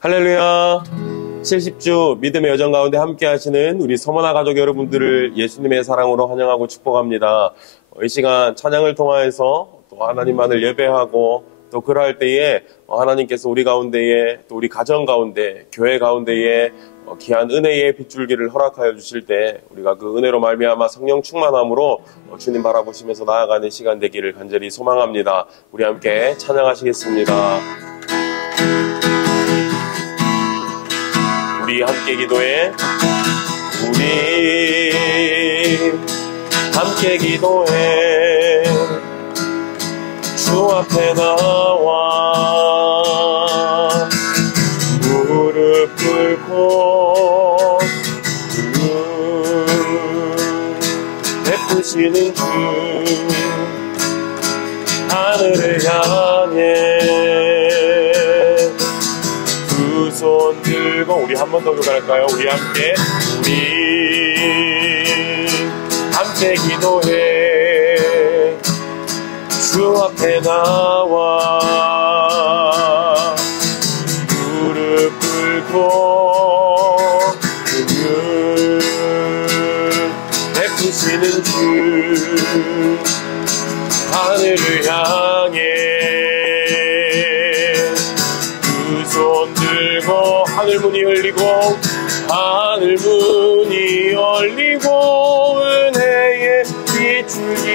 할렐루야. 70주 믿음의 여정 가운데 함께 하시는 우리 서머나 가족 여러분들을 예수님의 사랑으로 환영하고 축복합니다. 이 시간 찬양을 통하여서 또 하나님만을 예배하고 또 그럴 때에 하나님께서 우리 가운데에 또 우리 가정 가운데 교회 가운데에 귀한 은혜의 빗줄기를 허락하여 주실 때 우리가 그 은혜로 말미암아 성령 충만함으로 주님 바라보시면서 나아가는 시간 되기를 간절히 소망합니다. 우리 함께 찬양하시겠습니다. 우리 함께 기도해. 우리 함께 기도해. 주 앞에 나와 무릎 꿇고 베푸시는 주 하늘을 향해 두 손 들고 우리 한 번 더 교감할까요? 우리 함께 기도해. 주 앞에 나와 무릎 꿇고 베푸시는 주 하늘을 향해 두 손 들고 하늘문이 열리고 하늘문이 열리고 은혜의 빗줄기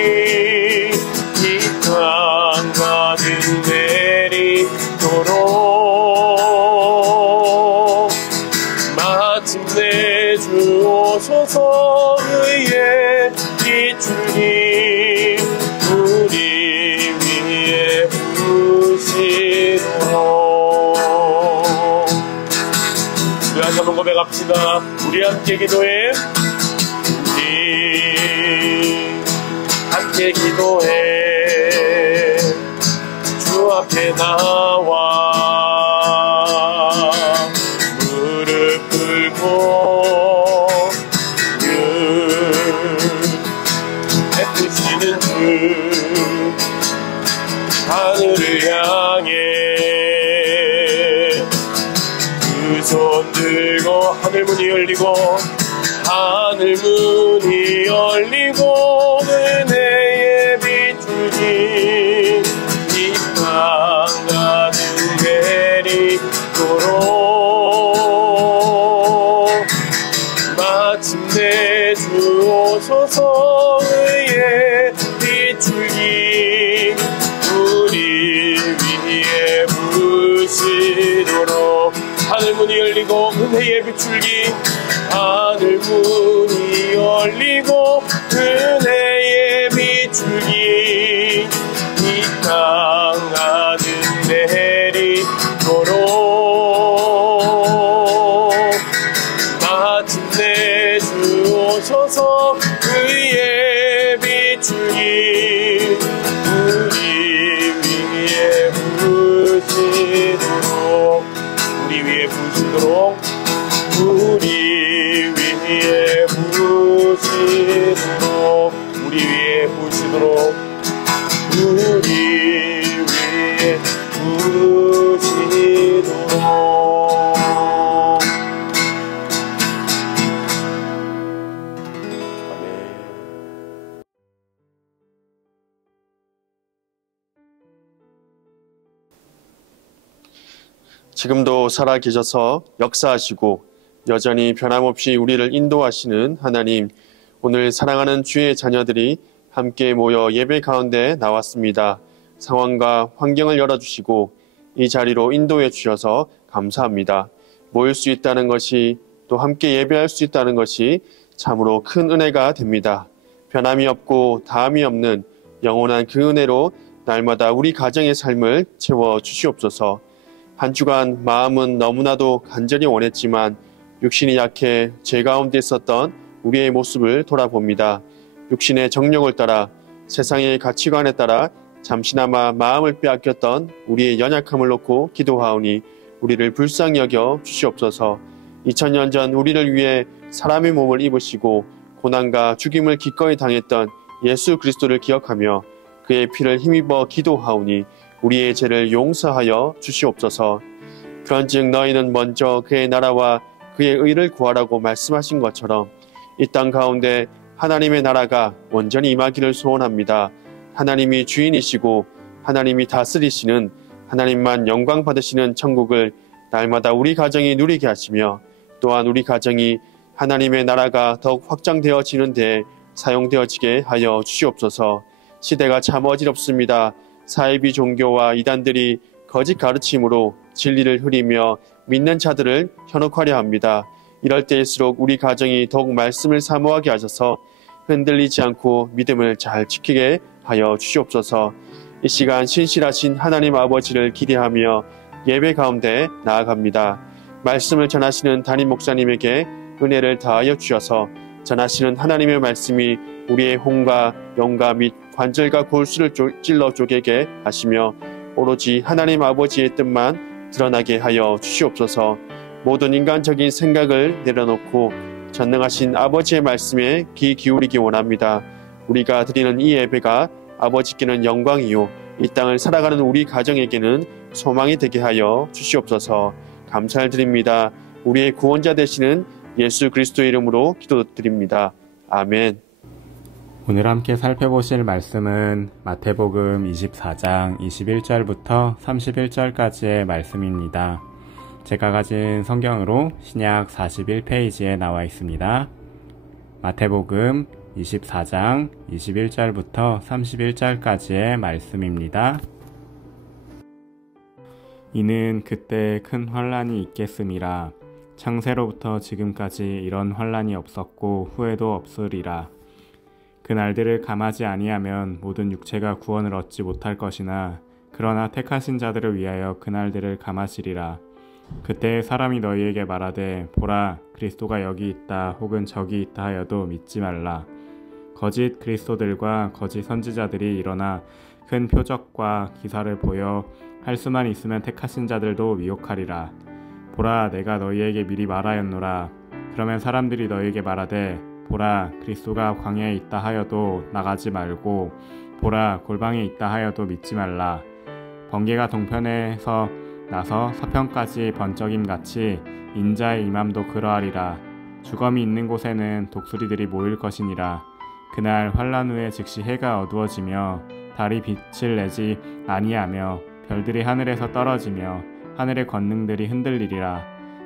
이 땅 가득 내리도록 마침내 주 오소서 의의 빗줄기 우리 위에 부으시도록 우리 다시 한번 고백합시다. 우리 함께 기도해. 우리 함께 기도해. 주 앞에 나와 무릎 꿇고 베푸시는 주 하늘을 향해 두 손 들고 하늘문이 열리고 하늘문이 열리고 은혜의 빗줄기 이 땅 가득 내리도록 마침내 주 오소서 의의 빗줄기 우리 위에 부으시도록 하늘문이 열리고 은혜의 빗줄기 하늘문이 열리고 은혜의 빗줄기 이 땅 가득 내리도록 마침내 주 오소서 의의 빗줄기 우리 위에 부으시도록 우리 위에 부으시도록 우리 위에 부으시도록 우리 위에 부으시도록 우리 위에 부으시도록 아멘. 지금도 살아계셔서 역사하시고 여전히 변함없이 우리를 인도하시는 하나님, 오늘 사랑하는 주의 자녀들이 함께 모여 예배 가운데 나왔습니다. 상황과 환경을 열어주시고 이 자리로 인도해 주셔서 감사합니다. 모일 수 있다는 것이 또 함께 예배할 수 있다는 것이 참으로 큰 은혜가 됩니다. 변함이 없고 다함이 없는 영원한 그 은혜로 날마다 우리 가정의 삶을 채워 주시옵소서. 한 주간 마음은 너무나도 간절히 원했지만 육신이 약해 죄 가운데 있었던 우리의 모습을 돌아봅니다. 육신의 정욕을 따라 세상의 가치관에 따라 잠시나마 마음을 빼앗겼던 우리의 연약함을 놓고 기도하오니 우리를 불쌍히 여겨 주시옵소서. 2000년 전 우리를 위해 사람의 몸을 입으시고 고난과 죽임을 기꺼이 당했던 예수 그리스도를 기억하며 그의 피를 힘입어 기도하오니 우리의 죄를 용서하여 주시옵소서. 그런즉 너희는 먼저 그의 나라와 그의 의를 구하라고 말씀하신 것처럼 이 땅 가운데 하나님의 나라가 온전히 임하기를 소원합니다. 하나님이 주인이시고 하나님이 다스리시는, 하나님만 영광 받으시는 천국을 날마다 우리 가정이 누리게 하시며, 또한 우리 가정이 하나님의 나라가 더욱 확장되어지는 데 사용되어지게 하여 주시옵소서. 시대가 참 어지럽습니다. 사이비 종교와 이단들이 거짓 가르침으로 진리를 흐리며 믿는 자들을 현혹하려 합니다. 이럴 때일수록 우리 가정이 더욱 말씀을 사모하게 하셔서 흔들리지 않고 믿음을 잘 지키게 하여 주시옵소서. 이 시간 신실하신 하나님 아버지를 기대하며 예배 가운데 나아갑니다. 말씀을 전하시는 담임 목사님에게 은혜를 다하여 주셔서 전하시는 하나님의 말씀이 우리의 혼과 영과 및 관절과 골수를 찔러 쪼개게 하시며 오로지 하나님 아버지의 뜻만 드러나게 하여 주시옵소서. 모든 인간적인 생각을 내려놓고 전능하신 아버지의 말씀에 귀 기울이기 원합니다. 우리가 드리는 이 예배가 아버지께는 영광이요 이 땅을 살아가는 우리 가정에게는 소망이 되게 하여 주시옵소서. 감사를 드립니다. 우리의 구원자 되시는 예수 그리스도의 이름으로 기도드립니다. 아멘. 오늘 함께 살펴보실 말씀은 마태복음 24장 21절부터 31절까지의 말씀입니다. 제가 가진 성경으로 신약 41페이지에 나와 있습니다. 마태복음 24장 21절부터 31절까지의 말씀입니다. 이는 그때 큰 환란이 있겠음이라. 창세로부터 지금까지 이런 환란이 없었고 후에도 없으리라. 그 날들을 감하지 아니하면 모든 육체가 구원을 얻지 못할 것이나 그러나 택하신 자들을 위하여 그 날들을 감하시리라. 그때 사람이 너희에게 말하되 보라 그리스도가 여기 있다 혹은 저기 있다 하여도 믿지 말라. 거짓 그리스도들과 거짓 선지자들이 일어나 큰 표적과 기사를 보여 할 수만 있으면 택하신 자들도 미혹하리라. 보라 내가 너희에게 미리 말하였노라. 그러면 사람들이 너희에게 말하되 보라 그리스도가 광야에 있다 하여도 나가지 말고 보라 골방에 있다 하여도 믿지 말라. 번개가 동편에서 나서 서편까지 번쩍임같이 인자의 임함도 그러하리라. 주검이 있는 곳에는 독수리들이 모일 것이니라. 그날 환란 후에 즉시 해가 어두워지며 달이 빛을 내지 아니하며 별들이 하늘에서 떨어지며 하늘의 권능들이 흔들리리라.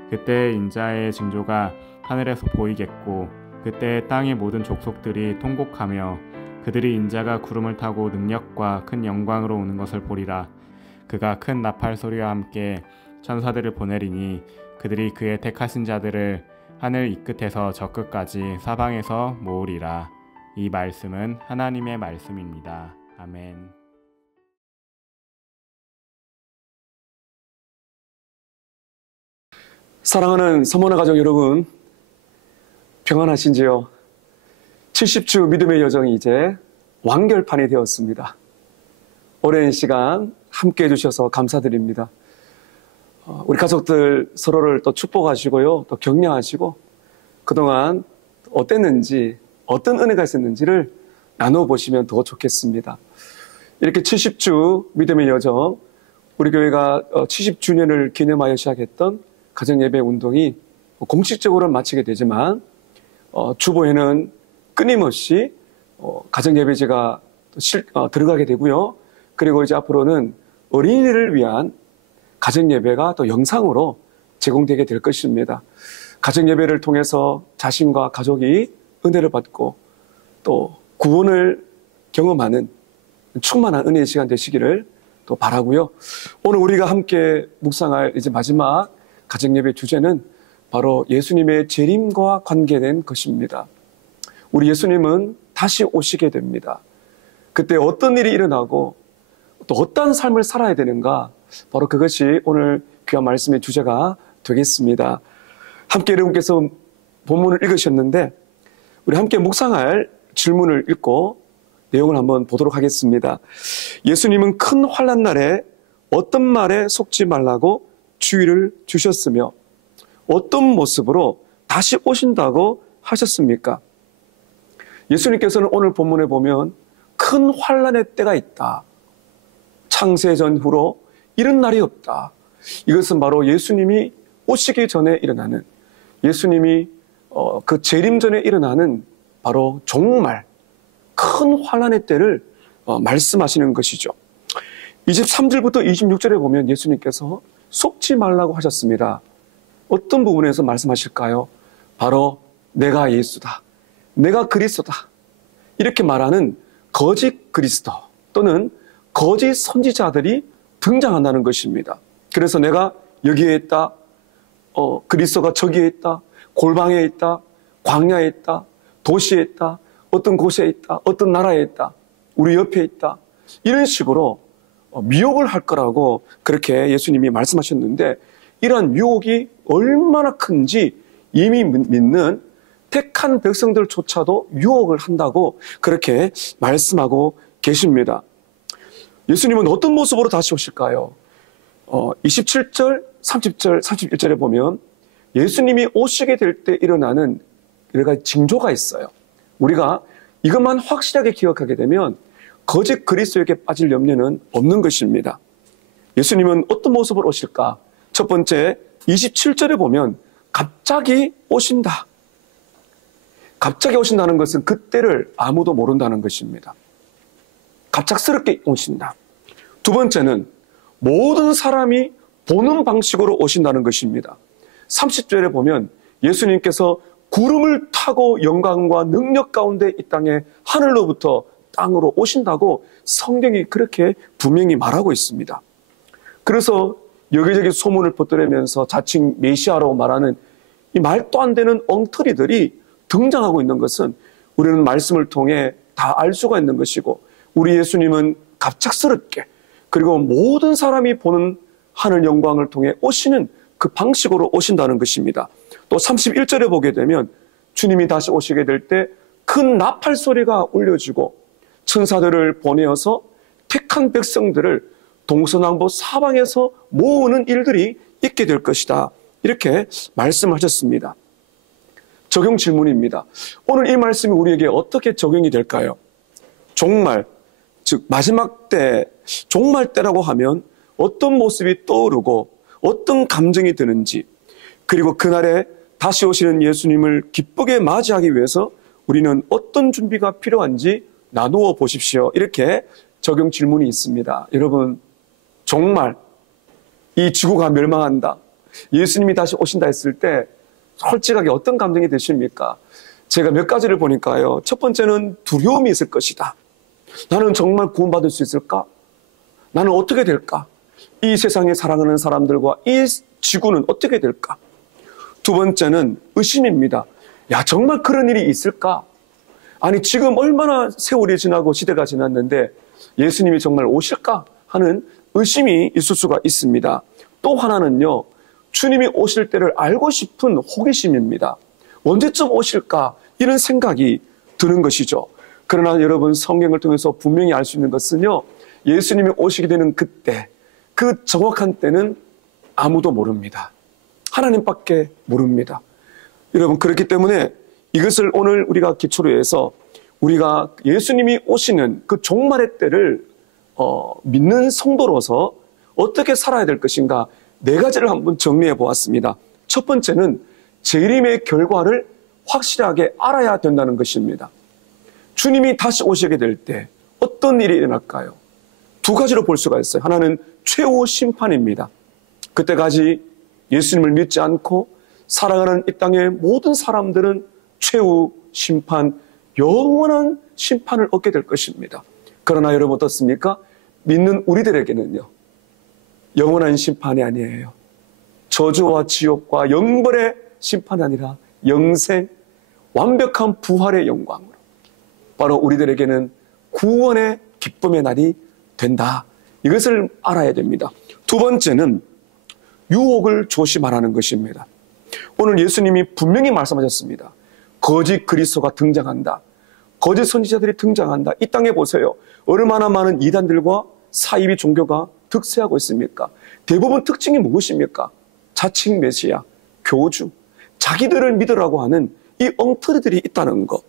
그때 인자의 징조가 하늘에서 보이겠고 그때 땅의 모든 족속들이 통곡하며 그들이 인자가 구름을 타고 능력과 큰 영광으로 오는 것을 보리라. 그가 큰 나팔 소리와 함께 천사들을 보내리니 그들이 그의 택하신 자들을 하늘 이 끝에서 저 끝까지 사방에서 모으리라. 이 말씀은 하나님의 말씀입니다. 아멘. 사랑하는 서머너 가족 여러분, 평안하신지요? 70주 믿음의 여정이 이제 완결판이 되었습니다. 오랜 시간 함께 해주셔서 감사드립니다. 우리 가족들 서로를 또 축복하시고요, 또 격려하시고 그동안 어땠는지, 어떤 은혜가 있었는지를 나눠보시면 더 좋겠습니다. 이렇게 70주 믿음의 여정, 우리 교회가 70주년을 기념하여 시작했던 가정예배 운동이 공식적으로는 마치게 되지만 주보에는 끊임없이 가정예배제가 들어가게 되고요. 그리고 이제 앞으로는 어린이를 위한 가정예배가 또 영상으로 제공되게 될 것입니다. 가정예배를 통해서 자신과 가족이 은혜를 받고 또 구원을 경험하는 충만한 은혜의 시간 되시기를 또 바라고요. 오늘 우리가 함께 묵상할 이제 마지막 가정예배 주제는 바로 예수님의 재림과 관계된 것입니다. 우리 예수님은 다시 오시게 됩니다. 그때 어떤 일이 일어나고 또 어떤 삶을 살아야 되는가, 바로 그것이 오늘 귀한 말씀의 주제가 되겠습니다. 함께 여러분께서 본문을 읽으셨는데 우리 함께 묵상할 질문을 읽고 내용을 한번 보도록 하겠습니다. 예수님은 큰 환난 날에 어떤 말에 속지 말라고 주의를 주셨으며 어떤 모습으로 다시 오신다고 하셨습니까? 예수님께서는 오늘 본문에 보면 큰 환난의 때가 있다, 창세 전후로 이런 날이 없다, 이것은 바로 예수님이 오시기 전에 일어나는, 예수님이 그 재림 전에 일어나는 바로 정말 큰 환난의 때를 말씀하시는 것이죠. 23절부터 26절에 보면 예수님께서 속지 말라고 하셨습니다. 어떤 부분에서 말씀하실까요? 바로 내가 예수다, 내가 그리스도다, 이렇게 말하는 거짓 그리스도 또는 거짓 선지자들이 등장한다는 것입니다. 그래서 내가 여기에 있다, 그리스도가 저기에 있다, 골방에 있다, 광야에 있다, 도시에 있다, 어떤 곳에 있다, 어떤 나라에 있다, 우리 옆에 있다, 이런 식으로 미혹을 할 거라고 그렇게 예수님이 말씀하셨는데, 이러한 유혹이 얼마나 큰지 이미 믿는 택한 백성들조차도 유혹을 한다고 그렇게 말씀하고 계십니다. 예수님은 어떤 모습으로 다시 오실까요? 27절, 30절, 31절에 보면 예수님이 오시게 될 때 일어나는 여러 가지 징조가 있어요. 우리가 이것만 확실하게 기억하게 되면 거짓 그리스도에게 빠질 염려는 없는 것입니다. 예수님은 어떤 모습으로 오실까? 첫 번째, 27절에 보면 갑자기 오신다. 갑자기 오신다는 것은 그때를 아무도 모른다는 것입니다. 갑작스럽게 오신다. 두 번째는 모든 사람이 보는 방식으로 오신다는 것입니다. 30절에 보면 예수님께서 구름을 타고 영광과 능력 가운데 이 땅에 하늘로부터 땅으로 오신다고 성경이 그렇게 분명히 말하고 있습니다. 그래서 여기저기 소문을 퍼뜨리면서 자칭 메시아라고 말하는 이 말도 안 되는 엉터리들이 등장하고 있는 것은 우리는 말씀을 통해 다 알 수가 있는 것이고, 우리 예수님은 갑작스럽게 그리고 모든 사람이 보는 하늘 영광을 통해 오시는 그 방식으로 오신다는 것입니다. 또 31절에 보게 되면 주님이 다시 오시게 될 때 큰 나팔 소리가 울려지고 천사들을 보내어서 택한 백성들을 동서남북 사방에서 모으는 일들이 있게 될 것이다, 이렇게 말씀하셨습니다. 적용 질문입니다. 오늘 이 말씀이 우리에게 어떻게 적용이 될까요? 종말, 즉 마지막 때, 종말 때라고 하면 어떤 모습이 떠오르고 어떤 감정이 드는지, 그리고 그날에 다시 오시는 예수님을 기쁘게 맞이하기 위해서 우리는 어떤 준비가 필요한지 나누어 보십시오. 이렇게 적용 질문이 있습니다. 여러분, 정말 이 지구가 멸망한다, 예수님이 다시 오신다 했을 때 솔직하게 어떤 감정이 드십니까? 제가 몇 가지를 보니까요. 첫 번째는 두려움이 있을 것이다. 나는 정말 구원받을 수 있을까? 나는 어떻게 될까? 이 세상에 사랑하는 사람들과 이 지구는 어떻게 될까? 두 번째는 의심입니다. 야, 정말 그런 일이 있을까? 아니, 지금 얼마나 세월이 지나고 시대가 지났는데 예수님이 정말 오실까 하는 의심이 있을 수가 있습니다. 또 하나는요, 주님이 오실 때를 알고 싶은 호기심입니다. 언제쯤 오실까? 이런 생각이 드는 것이죠. 그러나 여러분, 성경을 통해서 분명히 알 수 있는 것은요, 예수님이 오시게 되는 그때, 그 정확한 때는 아무도 모릅니다. 하나님밖에 모릅니다. 여러분, 그렇기 때문에 이것을 오늘 우리가 기초로 해서 우리가 예수님이 오시는 그 종말의 때를 믿는 성도로서 어떻게 살아야 될 것인가, 네 가지를 한번 정리해 보았습니다. 첫 번째는 재림의 결과를 확실하게 알아야 된다는 것입니다. 주님이 다시 오시게 될 때 어떤 일이 일어날까요? 두 가지로 볼 수가 있어요. 하나는 최후 심판입니다. 그때까지 예수님을 믿지 않고 살아가는 이 땅의 모든 사람들은 최후 심판, 영원한 심판을 얻게 될 것입니다. 그러나 여러분 어떻습니까? 믿는 우리들에게는요, 영원한 심판이 아니에요. 저주와 지옥과 영벌의 심판이 아니라 영생, 완벽한 부활의 영광으로 바로 우리들에게는 구원의 기쁨의 날이 된다. 이것을 알아야 됩니다. 두 번째는 유혹을 조심하라는 것입니다. 오늘 예수님이 분명히 말씀하셨습니다. 거짓 그리스도가 등장한다. 거짓 선지자들이 등장한다. 이 땅에 보세요. 얼마나 많은 이단들과 사이비 종교가 득세하고 있습니까? 대부분 특징이 무엇입니까? 자칭 메시아, 교주, 자기들을 믿으라고 하는 이 엉터리들이 있다는 것.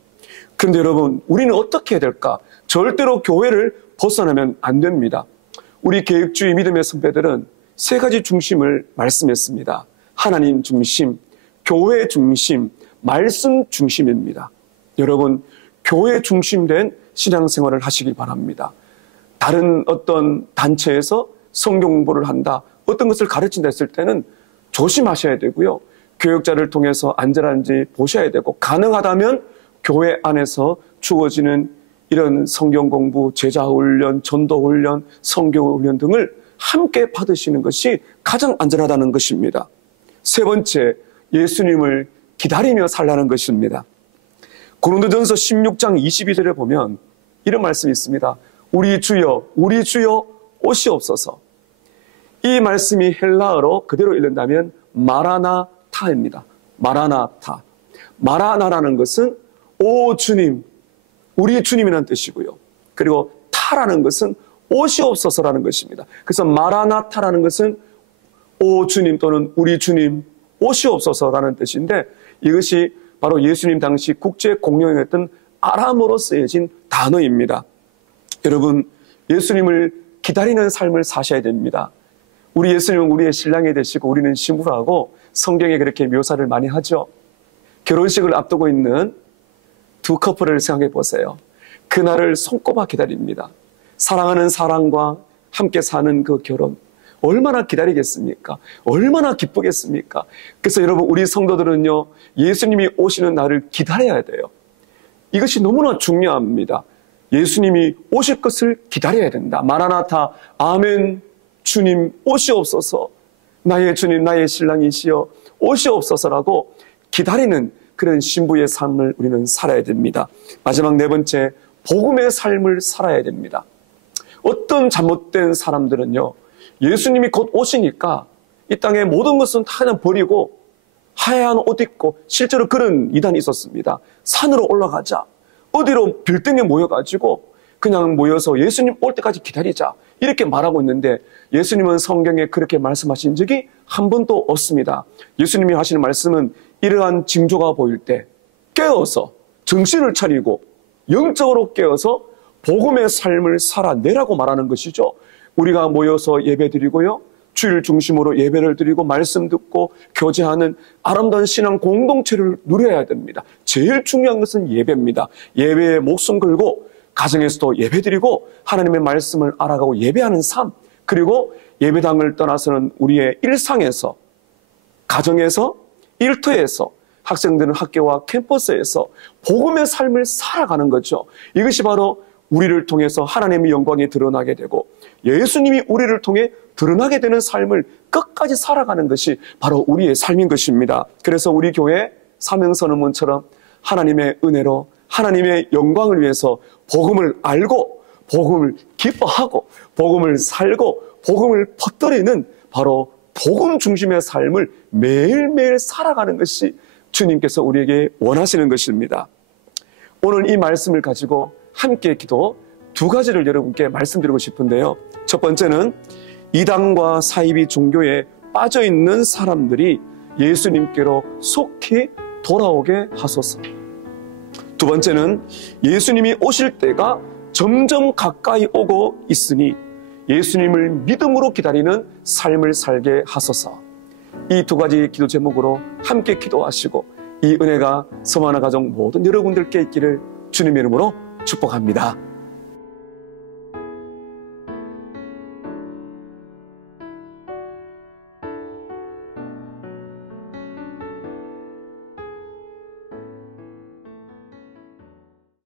그런데 여러분, 우리는 어떻게 해야 될까? 절대로 교회를 벗어나면 안 됩니다. 우리 계획주의 믿음의 선배들은 세 가지 중심을 말씀했습니다. 하나님 중심, 교회 중심, 말씀 중심입니다. 여러분, 교회 중심된 신앙생활을 하시기 바랍니다. 다른 어떤 단체에서 성경 공부를 한다, 어떤 것을 가르친다 했을 때는 조심하셔야 되고요. 교육자를 통해서 안전한지 보셔야 되고, 가능하다면 교회 안에서 주어지는 이런 성경 공부, 제자 훈련, 전도 훈련, 성경 훈련 등을 함께 받으시는 것이 가장 안전하다는 것입니다. 세 번째, 예수님을 기다리며 살라는 것입니다. 고린도전서 16장 22절에 보면 이런 말씀이 있습니다. 우리 주여 오시옵소서. 이 말씀이 헬라어로 그대로 읽는다면 마라나타입니다. 마라나타. 마라나라는 것은 오 주님, 우리 주님이라는 뜻이고요. 그리고 타라는 것은 오시옵소서라는 것입니다. 그래서 마라나타라는 것은 오 주님 또는 우리 주님 오시옵소서라는 뜻인데, 이것이 바로 예수님 당시 국제 공용했던 아람어로 쓰여진 단어입니다. 여러분, 예수님을 기다리는 삶을 사셔야 됩니다. 우리 예수님은 우리의 신랑이 되시고 우리는 신부라고 성경에 그렇게 묘사를 많이 하죠. 결혼식을 앞두고 있는 두 커플을 생각해 보세요. 그날을 손꼽아 기다립니다. 사랑하는 사람과 함께 사는 그 결혼, 얼마나 기다리겠습니까? 얼마나 기쁘겠습니까? 그래서 여러분, 우리 성도들은요, 예수님이 오시는 날을 기다려야 돼요. 이것이 너무나 중요합니다. 예수님이 오실 것을 기다려야 된다. 마라나타, 아멘, 주님 오시옵소서. 나의 주님, 나의 신랑이시여 오시옵소서라고 기다리는 그런 신부의 삶을 우리는 살아야 됩니다. 마지막 네 번째, 복음의 삶을 살아야 됩니다. 어떤 잘못된 사람들은요, 예수님이 곧 오시니까 이 땅의 모든 것은 다 그냥 버리고 하얀 옷 입고, 실제로 그런 이단이 있었습니다. 산으로 올라가자, 어디로 빌딩에 모여가지고 그냥 모여서 예수님 올 때까지 기다리자, 이렇게 말하고 있는데, 예수님은 성경에 그렇게 말씀하신 적이 한 번도 없습니다. 예수님이 하시는 말씀은 이러한 징조가 보일 때 깨어서 정신을 차리고 영적으로 깨어서 복음의 삶을 살아내라고 말하는 것이죠. 우리가 모여서 예배드리고요, 주일 중심으로 예배를 드리고 말씀 듣고 교제하는 아름다운 신앙 공동체를 누려야 됩니다. 제일 중요한 것은 예배입니다. 예배에 목숨 걸고 가정에서도 예배드리고 하나님의 말씀을 알아가고 예배하는 삶, 그리고 예배당을 떠나서는 우리의 일상에서, 가정에서, 일터에서, 학생들은 학교와 캠퍼스에서 복음의 삶을 살아가는 거죠. 이것이 바로 우리를 통해서 하나님의 영광이 드러나게 되고 예수님이 우리를 통해 드러나게 되는 삶을 끝까지 살아가는 것이 바로 우리의 삶인 것입니다. 그래서 우리 교회 사명선언문처럼 하나님의 은혜로 하나님의 영광을 위해서 복음을 알고 복음을 기뻐하고 복음을 살고 복음을 퍼뜨리는 바로 복음 중심의 삶을 매일매일 살아가는 것이 주님께서 우리에게 원하시는 것입니다. 오늘 이 말씀을 가지고 함께 기도 두 가지를 여러분께 말씀드리고 싶은데요. 첫 번째는 이단과 사이비 종교에 빠져있는 사람들이 예수님께로 속히 돌아오게 하소서. 두 번째는 예수님이 오실 때가 점점 가까이 오고 있으니 예수님을 믿음으로 기다리는 삶을 살게 하소서. 이 두 가지 기도 제목으로 함께 기도하시고 이 은혜가 서만화 가정 모든 여러분들께 있기를 주님의 이름으로 축복합니다.